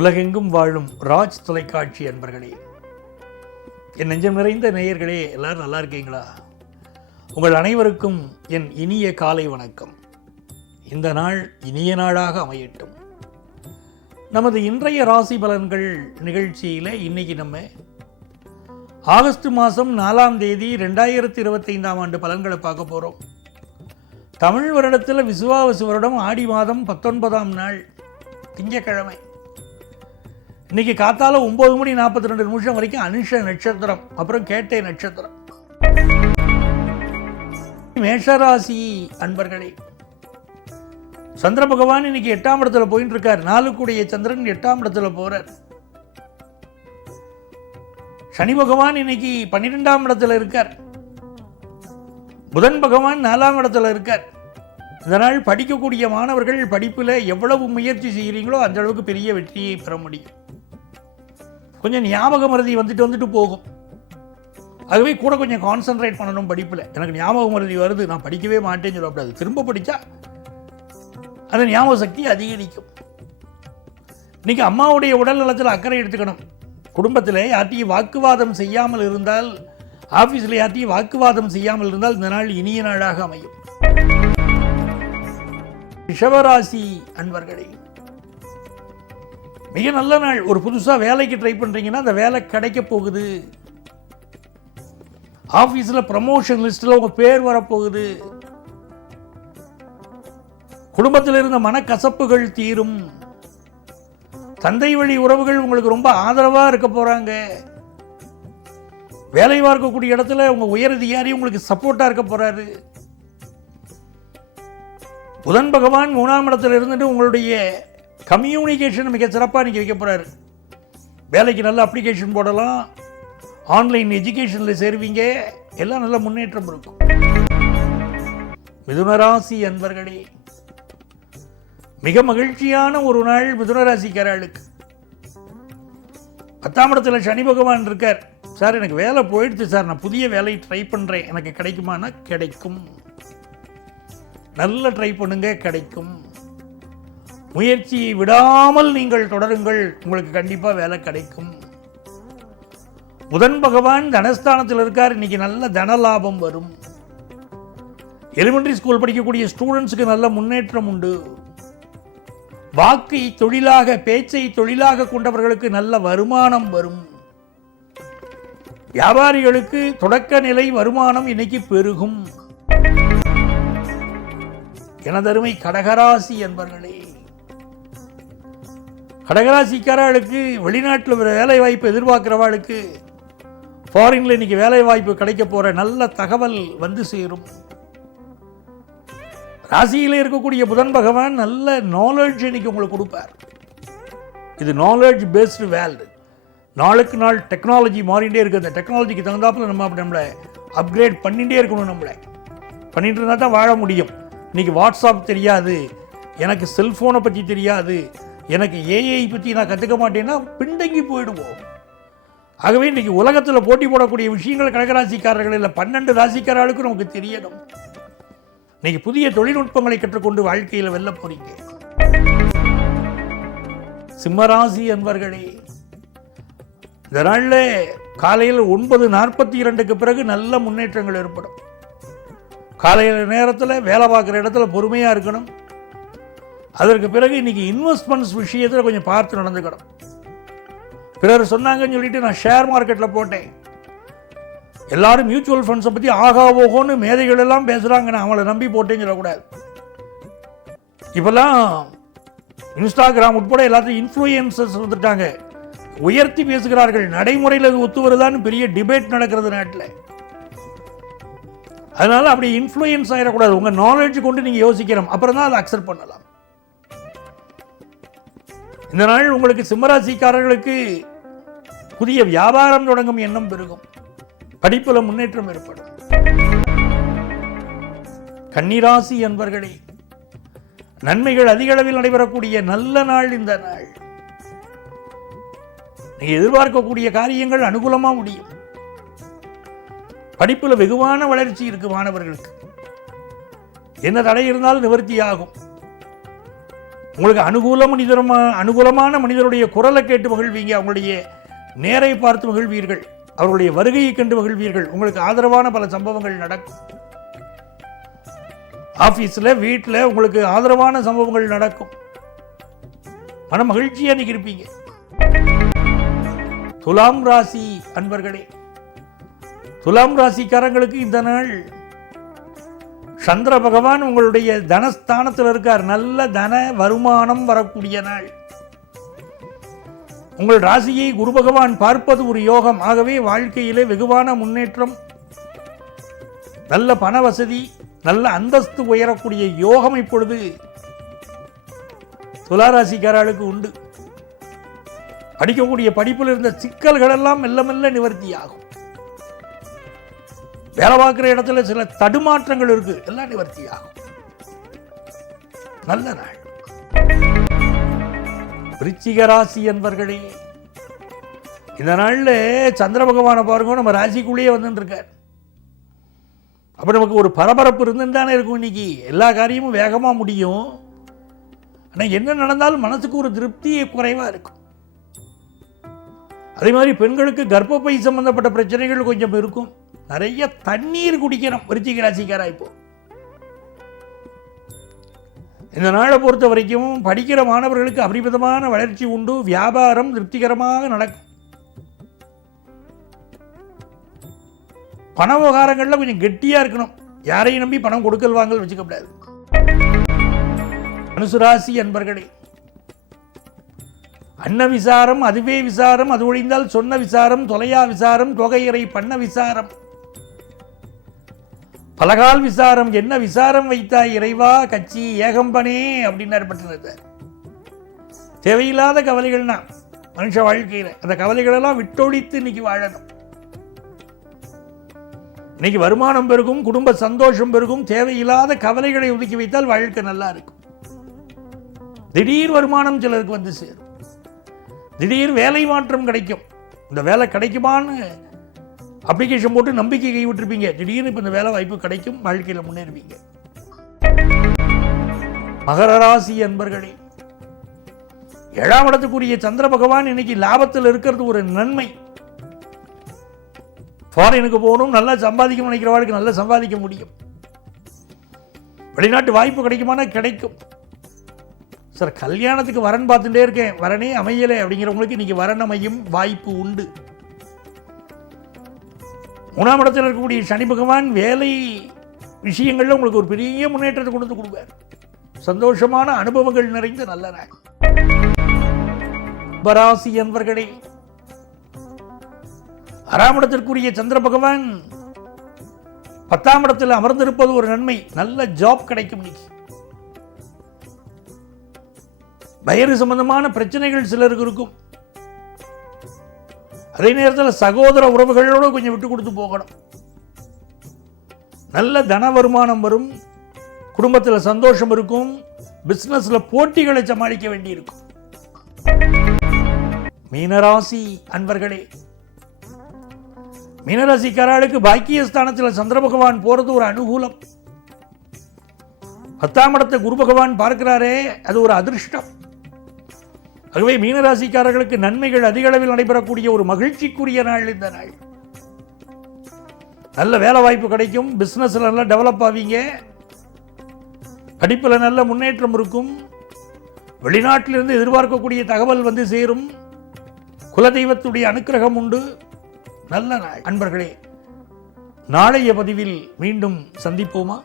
உலகெங்கும் வாழும் ராஜ் தொலைக்காட்சி அன்பர்களே, என் நெஞ்சம் நிறைந்த நேயர்களே, எல்லாரும் நல்லா இருக்கீங்களா? உங்கள் அனைவருக்கும் என் இனிய காலை வணக்கம். இந்த நாள் இனிய நாளாக அமையட்டும். நமது இன்றைய ராசி பலன்கள் நிகழ்ச்சியில் இன்னைக்கு நம்ம ஆகஸ்ட் மாதம் 4ஆம் தேதி 2025ஆம் ஆண்டு பலன்களை பார்க்க போகிறோம். தமிழ் வருடத்தில் விசுவாவசு வருடம் ஆடி மாதம் 19ஆம் நாள் திங்கக்கிழமை. இன்னைக்கு காத்தால 9:42 வரைக்கும் அனுஷ நட்சத்திரம், அப்புறம் கேட்டை நட்சத்திரம். மேஷராசி அன்பர்களே, சந்திர பகவான் இன்னைக்கு 8ஆம் இடத்துல போயிட்டு இருக்கார். 4 கூடிய சந்திரன் 8ஆம் இடத்துல போறார். சனி பகவான் இன்னைக்கு 12ஆம் இடத்துல இருக்கார். புதன் பகவான் 4ஆம் இடத்துல இருக்கார். இதனால் படிக்கக்கூடிய மாணவர்கள் படிப்பில் எவ்வளவு முயற்சி செய்கிறீங்களோ அந்த அளவுக்கு பெரிய வெற்றியை பெற முடியும். கொஞ்சம் ஞாபக மறதி வந்துட்டு போகும். அதுவே கூட கொஞ்சம் கான்சன்ட்ரேட் பண்ணணும் படிப்பில். எனக்கு ஞாபக மறதி வருது, நான் படிக்கவே மாட்டேன்னு சொல்லக்கூடாது. திரும்ப படித்தா அந்த ஞாபக சக்தி அதிகரிக்கும். இன்னைக்கு அம்மாவுடைய உடல் நலத்தில் அக்கறை எடுத்துக்கணும். குடும்பத்தில் யார்ட்டையும் வாக்குவாதம் செய்யாமல் இருந்தால், ஆஃபீஸில் யார்ட்டையும் வாக்குவாதம் செய்யாமல் இருந்தால் இந்த நாள் இனிய நாளாக அமையும். ரிஷபராசி அன்பர்களே, மிக நல்ல நாள். ஒரு புதுசாக வேலைக்கு ட்ரை பண்ணுறீங்கன்னா அந்த வேலை கிடைக்க போகுது. ஆஃபீஸில் ப்ரமோஷன் லிஸ்ட்டில் உங்கள் பேர் வரப்போகுது. குடும்பத்தில் இருந்த மனக்கசப்புகள் தீரும். தந்தை வழி உறவுகள் உங்களுக்கு ரொம்ப ஆதரவாக இருக்க போகிறாங்க. வேலை பார்க்கக்கூடிய இடத்துல உங்கள் உயர் அதிகாரி உங்களுக்கு சப்போர்ட்டாக இருக்க போகிறாரு. புதன் பகவான் 3ஆம் இடத்துல இருந்துட்டு உங்களுடைய கம்யூனிகேஷன் மிக சிறப்பாக நீங்கள் வைக்க போகிறாரு. வேலைக்கு நல்ல அப்ளிகேஷன் போடலாம், ஆன்லைன் எஜுகேஷனில் சேருவீங்க, எல்லாம் நல்ல முன்னேற்றம் இருக்கும். மிதுனராசி அன்பர்களே, மிக மகிழ்ச்சியான ஒரு நாள் மிதுனராசிக்காரர்களுக்கு. 10ஆம் இடத்துல சனி பகவான் இருக்கார். சார் எனக்கு வேலை போயிடுச்சு சார், நான் புதிய வேலை ட்ரை பண்ணுறேன், எனக்கு கிடைக்குமானா கிடைக்கும். நல்ல ட்ரை பண்ணுங்க, கிடைக்கும். முயற்சியை விடாமல் நீங்கள் தொடருங்கள், உங்களுக்கு கண்டிப்பாக வேலை கிடைக்கும். புதன் பகவான் தனஸ்தானத்தில் இருக்கார். இன்னைக்கு நல்ல தன லாபம் வரும். எலிமெண்டரி ஸ்கூல் படிக்கக்கூடிய ஸ்டூடெண்ட்ஸுக்கு நல்ல முன்னேற்றம் உண்டு. வாக்கை தொழிலாக, பேச்சை தொழிலாக கொண்டவர்களுக்கு நல்ல வருமானம் வரும். வியாபாரிகளுக்கு தொடக்க நிலை வருமானம் இன்னைக்கு பெருகும். எனதருமை கடகராசி என்பர்களே, கடகராசிக்காரர்களுக்கு வெளிநாட்டில் வேலை வாய்ப்பு எதிர்பார்க்கிறவாளுக்கு ஃபாரின்ல இன்னைக்கு வேலை வாய்ப்பு கிடைக்க போற நல்ல தகவல் வந்து சேரும். ராசியில் இருக்கக்கூடிய புதன் பகவான் நல்ல நாலேஜ் இன்னைக்கு உங்களுக்கு கொடுப்பார். இது நாலேஜ் பேஸ்டு வேர்ல்டு. நாளுக்கு நாள் டெக்னாலஜி மாறிட்டே இருக்கு. அந்த டெக்னாலஜிக்கு தகுந்தாப்புல நம்மளை அப்கிரேட் பண்ணிகிட்டே இருக்கணும். நம்மளை பண்ணிட்டு இருந்தால் தான் வாழ முடியும். இன்னைக்கு வாட்ஸ்அப் தெரியாது, எனக்கு செல்ஃபோனை பற்றி தெரியாது, எனக்கு ஏஐ பற்றி நான் கற்றுக்க மாட்டேன்னா பின்தங்கி போயிடுவோம். ஆகவே இன்றைக்கி உலகத்தில் போட்டி போடக்கூடிய விஷயங்கள் கடகராசிக்காரர்கள் இல்லை, 12 ராசிக்காரர்களுக்கும் நமக்கு தெரியணும். இன்னைக்கு புதிய தொழில்நுட்பங்களை கற்றுக்கொண்டு வாழ்க்கையில் வெல்ல போறீங்க. சிம்மராசி அன்பர்களே, இந்த நாளில் காலையில் 9:42க்கு பிறகு நல்ல முன்னேற்றங்கள் ஏற்படும். காலையில் நேரத்தில் வேலை பார்க்குற இடத்துல பொறுமையாக இருக்கணும். அதற்கு பிறகு இன்னைக்கு இன்வெஸ்ட்மெண்ட்ஸ் விஷயத்தில் கொஞ்சம் பார்த்து நடந்துக்கணும். பிறர் சொன்னாங்கன்னு சொல்லிட்டு நான் ஷேர் மார்க்கெட்டில் போட்டேன். எல்லாரும் மியூச்சுவல் ஃபண்ட்ஸை பற்றி ஆகா ஓகோன்னு மேதைகள் எல்லாம் பேசுகிறாங்க, நான் அவங்கள நம்பி போட்டேன்னு சொல்லக்கூடாது. இப்போல்லாம் இன்ஸ்டாகிராம் உட்பட எல்லாத்தையும் இன்ஃப்ளூயன்சர்ஸ் வந்துட்டாங்க, உயர்த்தி பேசுகிறார்கள். நடைமுறையில் அது ஒத்து வருதான்னு பெரிய டிபேட் நடக்கிறது நாட்டில். அதனால அப்படி இன்ஃப்ளூயன்ஸ் ஆகிடக்கூடாது. உங்கள் நாலேஜ் கொண்டு நீங்கள் யோசிக்கணும், அப்புறம் தான் அதை அக்செப்ட் பண்ணலாம். இந்த நாள் உங்களுக்கு சிம்மராசிக்காரர்களுக்கு புதிய வியாபாரம் தொடங்கும் எண்ணம் பெருகும். படிப்புல முன்னேற்றம் ஏற்படும். கன்னிராசி என்பர்களே, நன்மைகள் அதிக அளவில் நடைபெறக்கூடிய நல்ல நாள் இந்த நாள். நீங்க எதிர்பார்க்கக்கூடிய காரியங்கள் அனுகூலமா முடியும். படிப்புல வெகுவான வளர்ச்சி இருக்கு. மாணவர்களுக்கு என்ன தடை இருந்தாலும் நிவர்த்தி ஆகும். உங்களுக்கு அனுகூலமான மனிதருடைய குரலை கேட்டு மகிழ்வீங்க. அவங்களுடைய நேரை பார்த்து மகிழ்வீர்கள். அவர்களுடைய வருகையை கண்டு மகிழ்வீர்கள். உங்களுக்கு ஆதரவான பல சம்பவங்கள் நடக்கும். ஆபீஸ்ல, வீட்டில் உங்களுக்கு ஆதரவான சம்பவங்கள் நடக்கும். மன மகிழ்ச்சியா நீங்க இருப்பீங்க. துலாம் ராசி அன்பர்களே, துலாம் ராசிக்காரங்களுக்கு இந்த நாள் சந்திர பகவான் உங்களுடைய தனஸ்தானத்தில் இருக்கார். நல்ல தன வருமானம் வரக்கூடிய நாள். உங்கள் ராசியை குரு பகவான் பார்ப்பது ஒரு யோகம். ஆகவே வாழ்க்கையிலே வெகுவான முன்னேற்றம், நல்ல பண வசதி, நல்ல அந்தஸ்து உயரக்கூடிய யோகம் இப்பொழுது துளாராசிக்காரர்களுக்கு உண்டு. படிக்கக்கூடிய படிப்பில் இருந்த சிக்கல்கள் எல்லாம் மெல்ல மெல்ல நிவர்த்தியாகும். வேலை பார்க்கிற இடத்துல சில தடுமாற்றங்கள் இருக்கு, எல்லாம் நிவர்த்தியாகும். நல்ல நாள். விருச்சிக ராசி என்பர்களே, இந்த நாள்ல சந்திர பகவானை பாருங்க, நம்ம ராசிக்குள்ளேயே வந்துட்டு இருக்கார். அப்ப நமக்கு ஒரு பரபரப்பு இருந்துன்னு தானே இருக்கும். இன்னைக்கு எல்லா காரியமும் வேகமா முடியும். ஆனா என்ன நடந்தாலும் மனசுக்கு ஒரு திருப்தியே குறைவா இருக்கும். அதே மாதிரி பெண்களுக்கு கர்ப்பப்பை சம்பந்தப்பட்ட பிரச்சனைகள் கொஞ்சம் இருக்கும். நிறைய தண்ணீர் குடிக்கணும் விருச்சிக ராசிக்காரா. இப்போ இந்த நாளை பொறுத்த வரைக்கும் படிக்கிற மாணவர்களுக்கு அபரிமிதமான வளர்ச்சி உண்டு. வியாபாரம் திருப்திகரமாக நடக்கும். பண விவகாரங்கள்ல கொஞ்சம் கெட்டியா இருக்கணும். யாரையும் நம்பி பணம் கொடுக்கல் வாங்கல் வச்சுக்க கூடாது. தனுசுராசி அன்பர்களே, அன்ன விசாரம் அதுவே விசாரம், அது ஒழிந்தால் சொன்ன விசாரம், தொலையா விசாரம், தொகையறை பண்ண விசாரம், பலகால் விசாரம், என்ன விசாரம் வைத்தாய் இறைவா கட்சி ஏகம்பனே அப்படின்னு பட்டிருந்த தேவையில்லாத கவலைகள்னா மனுஷ வாழ்க்கையில் அந்த கவலைகளெல்லாம் விட்டொழித்து இன்னைக்கு வாழணும். இன்னைக்கு வருமானம் பெருகும், குடும்ப சந்தோஷம் பெருகும். தேவையில்லாத கவலைகளை ஒதுக்கி வைத்தால் வாழ்க்கை நல்லா இருக்கும். திடீர் வருமானம் சிலருக்கு வந்து சேரும். திடீர் வேலை மாற்றம் கிடைக்கும். இந்த வேலை கிடைக்குமான்னு அப்ளிகேஷன் போட்டு நம்பிக்கை கைவிட்டிருப்பீங்க. திடீர்னு இப்போ இந்த வேலை வாய்ப்பு கிடைக்கும். வாழ்க்கையில் முன்னேறுவீங்க. மகர ராசி அன்பர்களே, 7ஆம் இடத்துக்குரிய சந்திர பகவான் இன்னைக்கு லாபத்தில் இருக்கிறது ஒரு நன்மை. ஃபாரினுக்கு போகணும், நல்லா சம்பாதிக்க நினைக்கிறவாளுக்கு நல்லா சம்பாதிக்க முடியும். வெளிநாட்டு வாய்ப்பு கிடைக்குமானா கிடைக்கும். சார் கல்யாணத்துக்கு வரன் பார்த்துட்டே இருக்கேன், வரனே அமையலை அப்படிங்கிறவங்களுக்கு இன்னைக்கு வரன் அமையும் வாய்ப்பு உண்டு. 3ஆம் இடத்தில் இருக்கக்கூடிய சனி பகவான் வேலை விஷயங்கள்ல உங்களுக்கு ஒரு பெரிய முன்னேற்றத்தை கொடுப்பார். சந்தோஷமான அனுபவங்கள் நிறைந்த நல்ல நாள். பராசி என்பர்களே, 6ஆம் இடத்திற்குரிய சந்திர பகவான் 10ஆம் இடத்தில் அமர்ந்திருப்பது ஒரு நன்மை. நல்ல ஜாப் கிடைக்கும். இன்னைக்கு வயிறு சம்பந்தமான பிரச்சனைகள் சிலருக்கு இருக்கும். அதே நேரத்தில் சகோதர உறவுகளோடு கொஞ்சம் விட்டு கொடுத்து போகணும். நல்ல தன வருமானம் வரும். குடும்பத்தில் சந்தோஷம் இருக்கும். பிசினஸ்ல போட்டிகளை சமாளிக்க வேண்டியிருக்கும். மீனராசி அன்பர்களே, மீனராசிக்காரர்களுக்கு பாக்கியஸ்தானத்தில் சந்திர பகவான் போறது ஒரு அனுகூலம். 10ஆம் இடத்தை குரு பகவான் பார்க்கிறாரே, அது ஒரு அதிர்ஷ்டம். ஆகவே மீனராசிக்காரர்களுக்கு நன்மைகள் அதிக அளவில் நடைபெறக்கூடிய ஒரு மகிழ்ச்சிக்குரிய நாள் இந்த நாள். நல்ல வேலை வாய்ப்பு கிடைக்கும். பிசினஸ்ல நல்லா டெவலப் ஆவீங்க. படிப்பில் நல்ல முன்னேற்றம் இருக்கும். வெளிநாட்டிலிருந்து எதிர்பார்க்கக்கூடிய தகவல் வந்து சேரும். குலதெய்வத்துடைய அனுக்கிரகம் உண்டு. நல்ல நாள் அன்பர்களே. நாளைய பதிவில் மீண்டும் சந்திப்போமா?